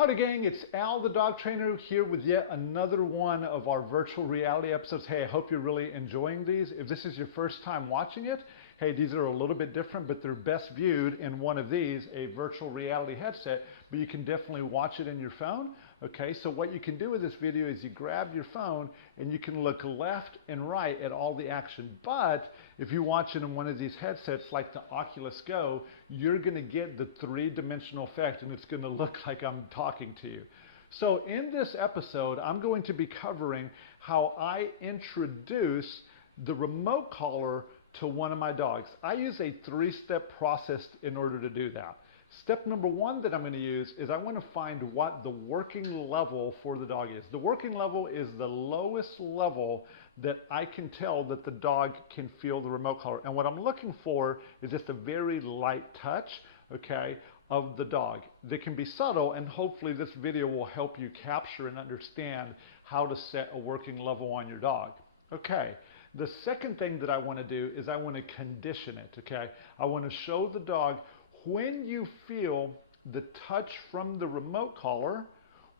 Howdy gang, it's Al the dog trainer here with yet another one of our virtual reality episodes. Hey, I hope you're really enjoying these. If this is your first time watching it, hey, these are a little bit different, but they're best viewed in one of these, a virtual reality headset, but you can definitely watch it in your phone. Okay, so what you can do with this video is you grab your phone and you can look left and right at all the action. But if you watch it in one of these headsets like the Oculus Go, you're gonna get the three-dimensional effect and it's gonna look like I'm talking to you. So in this episode, I'm going to be covering how I introduce the remote collar to one of my dogs. I use a three-step process in order to do that. Step number one that I'm going to use is I want to find what the working level for the dog is. The working level is the lowest level that I can tell that the dog can feel the remote collar. And what I'm looking for is just a very light touch, okay, of the dog. They can be subtle, and hopefully this video will help you capture and understand how to set a working level on your dog. Okay. The second thing that I want to do is I want to condition it, okay? I want to show the dog when you feel the touch from the remote collar,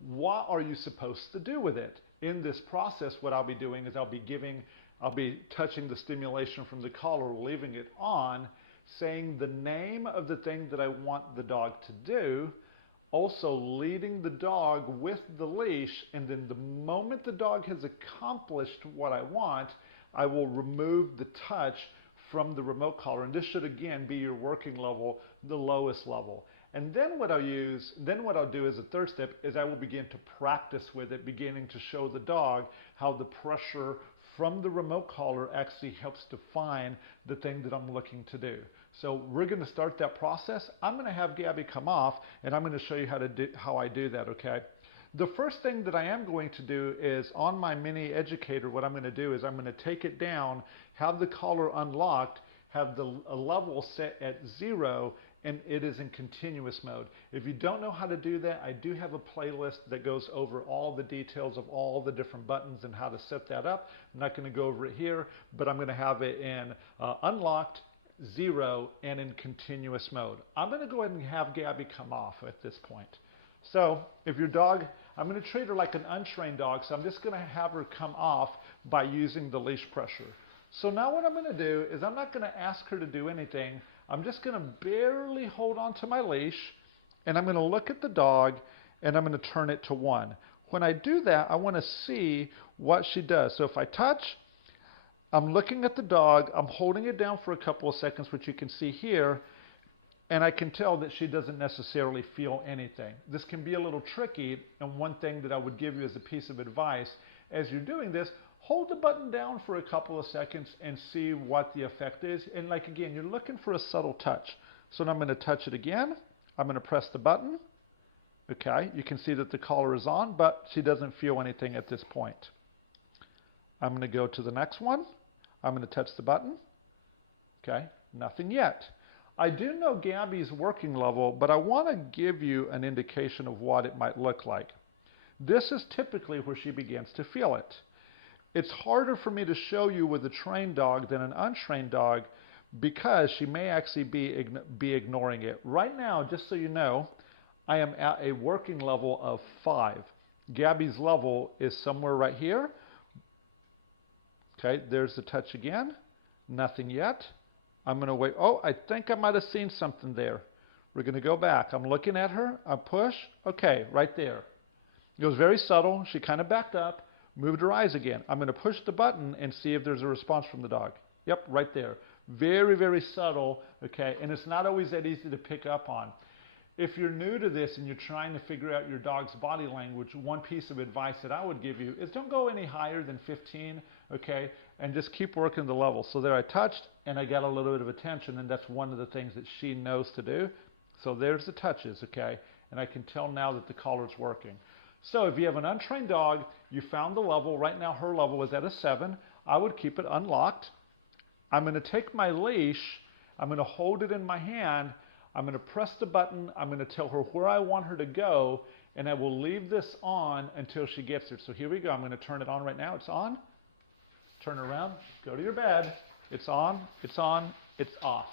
what are you supposed to do with it? In this process, what I'll be doing is I'll be touching the stimulation from the collar, leaving it on, saying the name of the thing that I want the dog to do, also leading the dog with the leash, and then the moment the dog has accomplished what I want, I will remove the touch from the remote collar, and this should again be your working level, the lowest level. And then what I'll do as a third step is I will begin to practice with it, beginning to show the dog how the pressure from the remote collar actually helps define the thing that I'm looking to do. So we're going to start that process. I'm going to have Gabby come off and I'm going to show you how I do that, okay? The first thing that I am going to do is on my mini educator, what I'm going to do is I'm going to take it down, have the collar unlocked, have the level set at 0, and it is in continuous mode. If you don't know how to do that, I do have a playlist that goes over all the details of all the different buttons and how to set that up. I'm not going to go over it here, but I'm going to have it in unlocked, 0, and in continuous mode. I'm going to go ahead and have Gabby come off at this point. So if your dog, I'm going to treat her like an untrained dog, so I'm just going to have her come off by using the leash pressure. So now what I'm going to do is I'm not going to ask her to do anything. I'm just going to barely hold on to my leash, and I'm going to look at the dog, and I'm going to turn it to 1. When I do that, I want to see what she does. So if I touch, I'm looking at the dog, I'm holding it down for a couple of seconds, which you can see here, and I can tell that she doesn't necessarily feel anything. This can be a little tricky, and one thing that I would give you as a piece of advice, as you're doing this, hold the button down for a couple of seconds and see what the effect is. And like again, you're looking for a subtle touch. So now I'm going to touch it again. I'm going to press the button. Okay, you can see that the collar is on, but she doesn't feel anything at this point. I'm going to go to the next one. I'm going to touch the button. Okay, nothing yet. I do know Gabby's working level, but I want to give you an indication of what it might look like. This is typically where she begins to feel it. It's harder for me to show you with a trained dog than an untrained dog because she may actually be ignoring it. Right now, just so you know, I am at a working level of 5. Gabby's level is somewhere right here. Okay, there's the touch again. Nothing yet. I'm going to wait. Oh, I think I might have seen something there. We're going to go back. I'm looking at her. I push. Okay, right there. It was very subtle. She kind of backed up, moved her eyes again. I'm going to push the button and see if there's a response from the dog. Yep, right there. Very, very subtle, okay? And it's not always that easy to pick up on. If you're new to this and you're trying to figure out your dog's body language, one piece of advice that I would give you is don't go any higher than 15, okay? And just keep working the level. So there I touched and I got a little bit of attention, and that's one of the things that she knows to do. So there's the touches, okay? And I can tell now that the collar's working. So if you have an untrained dog, you found the level. Right now her level is at a 7. I would keep it unlocked. I'm going to take my leash. I'm going to hold it in my hand. I'm going to press the button. I'm going to tell her where I want her to go, and I will leave this on until she gets there. So here we go. I'm going to turn it on right now. It's on. Turn around. Go to your bed. It's on. It's on. It's off.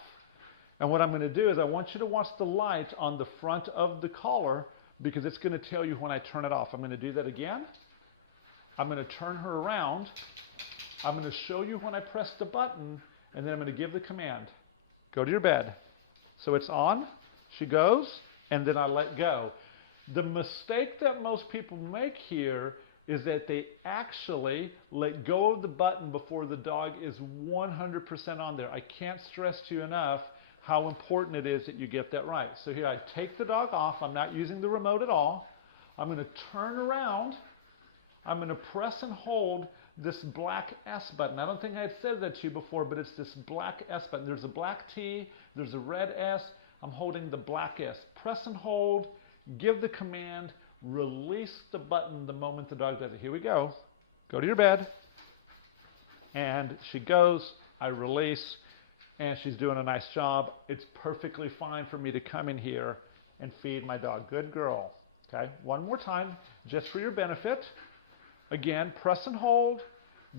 And what I'm going to do is I want you to watch the light on the front of the collar because it's going to tell you when I turn it off. I'm going to do that again. I'm going to turn her around. I'm going to show you when I press the button, and then I'm going to give the command. Go to your bed. So it's on, she goes, and then I let go. The mistake that most people make here is that they actually let go of the button before the dog is 100% on there. I can't stress to you enough how important it is that you get that right. So here I take the dog off. I'm not using the remote at all. I'm going to turn around. I'm going to press and hold this black S button. I don't think I had said that to you before, but it's this black S button. There's a black T, there's a red S. I'm holding the black S. Press and hold, give the command, release the button the moment the dog does it. Here we go. Go to your bed. And she goes, I release, and she's doing a nice job. It's perfectly fine for me to come in here and feed my dog. Good girl. Okay, one more time, just for your benefit. Again, press and hold,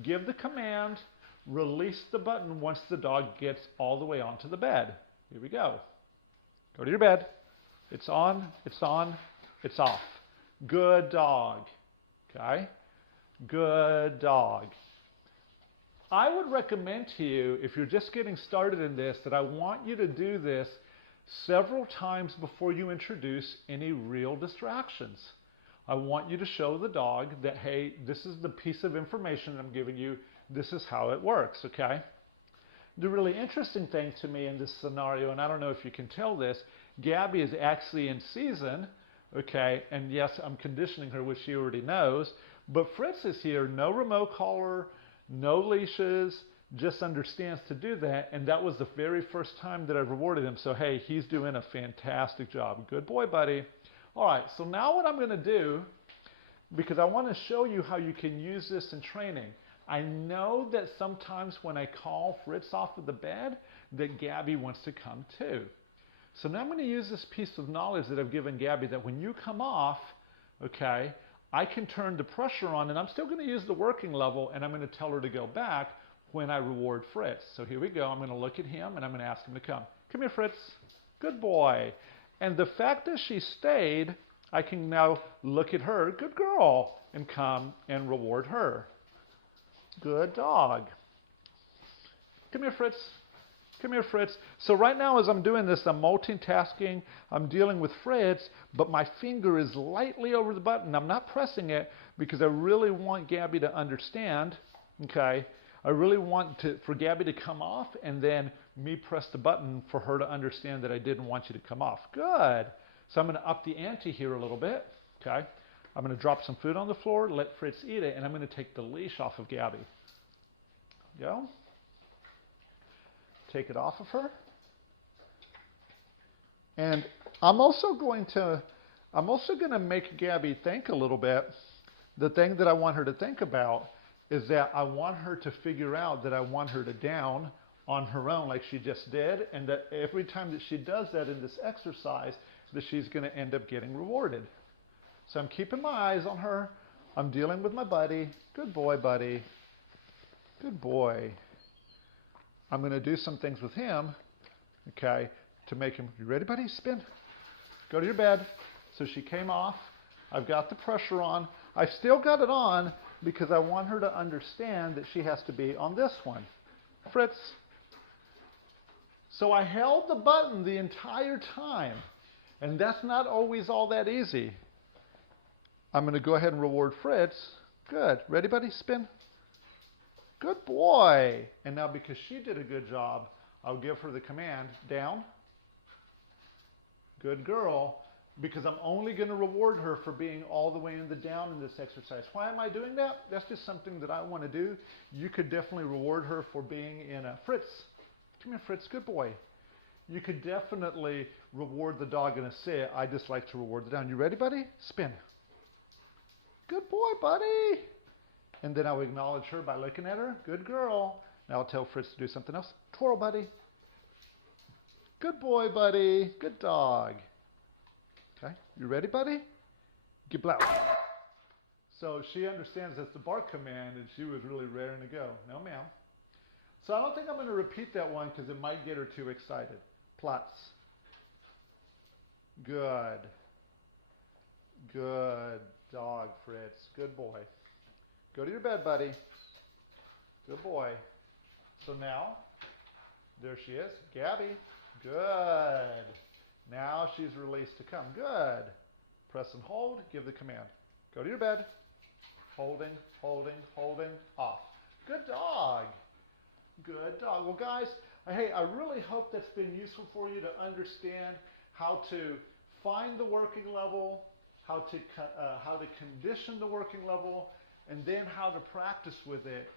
give the command, release the button once the dog gets all the way onto the bed. Here we go. Go to your bed. It's on, it's off. Good dog. Okay? Good dog. I would recommend to you, if you're just getting started in this, that I want you to do this several times before you introduce any real distractions. I want you to show the dog that, hey, this is the piece of information I'm giving you. This is how it works, okay? The really interesting thing to me in this scenario, and I don't know if you can tell this, Gabby is actually in season, okay? And yes, I'm conditioning her, which she already knows. But Fritz is here, no remote collar, no leashes, just understands to do that. And that was the very first time that I rewarded him. So, hey, he's doing a fantastic job. Good boy, buddy. All right, so now what I'm going to do, because I want to show you how you can use this in training. I know that sometimes when I call Fritz off of the bed, that Gabby wants to come too. So now I'm going to use this piece of knowledge that I've given Gabby, that when you come off, okay, I can turn the pressure on, and I'm still going to use the working level, and I'm going to tell her to go back when I reward Fritz. So here we go. I'm going to look at him, and I'm going to ask him to come. Come here, Fritz. Good boy. And the fact that she stayed, I can now look at her, good girl, and come and reward her. Good dog. Come here, Fritz. Come here, Fritz. So right now as I'm doing this, I'm multitasking. I'm dealing with Fritz, but my finger is lightly over the button. I'm not pressing it because I really want Gabby to understand, okay? I really want for Gabby to come off, and then me press the button for her to understand that I didn't want you to come off. Good. So I'm going to up the ante here a little bit. Okay. I'm going to drop some food on the floor, let Fritz eat it, and I'm going to take the leash off of Gabby. Go. Take it off of her. And I'm also going to make Gabby think a little bit. The thing that I want her to think about is that I want her to figure out that I want her to down on her own like she just did, and that every time that she does that in this exercise, that she's going to end up getting rewarded. So I'm keeping my eyes on her. I'm dealing with my buddy. Good boy, buddy. Good boy. I'm going to do some things with him, okay, to make him, you ready, buddy? Spin. Go to your bed. So she came off. I've got the pressure on. I've still got it on because I want her to understand that she has to be on this one. Fritz. So I held the button the entire time, and that's not always all that easy. I'm going to go ahead and reward Fritz. Good. Ready, buddy? Spin. Good boy. And now because she did a good job, I'll give her the command, down. Good girl. Because I'm only going to reward her for being all the way in the down in this exercise. Why am I doing that? That's just something that I want to do. You could definitely reward her for being in a Fritz. Come here, Fritz. Good boy. You could definitely reward the dog in a sit. I just like to reward the down. You ready, buddy? Spin. Good boy, buddy. And then I'll acknowledge her by looking at her. Good girl. Now I'll tell Fritz to do something else. Twirl, buddy. Good boy, buddy. Good dog. Okay, you ready, buddy? Get blout. So she understands that's the bark command, and she was really raring to go. No, ma'am. So I don't think I'm going to repeat that one because it might get her too excited. Plots. Good. Good dog, Fritz. Good boy. Go to your bed, buddy. Good boy. So now, there she is. Gabby. Good. Now she's released to come. Good. Press and hold. Give the command. Go to your bed. Holding, holding, holding. Off. Good dog. Good dog. Well, guys, hey, I really hope that's been useful for you to understand how to find the working level, how to condition the working level, and then how to practice with it.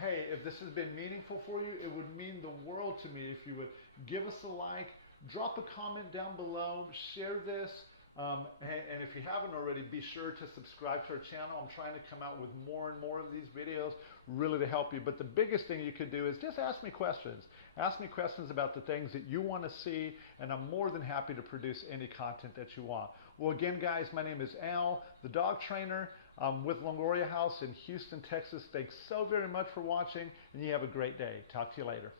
Hey, if this has been meaningful for you, it would mean the world to me if you would give us a like, drop a comment down below, share this, and if you haven't already, be sure to subscribe to our channel. I'm trying to come out with more and more of these videos really to help you. But the biggest thing you could do is just ask me questions. Ask me questions about the things that you want to see, and I'm more than happy to produce any content that you want. Well, again, guys, my name is Al, the dog trainer. I'm with Longoriahaus in Houston, Texas. Thanks so very much for watching, and you have a great day. Talk to you later.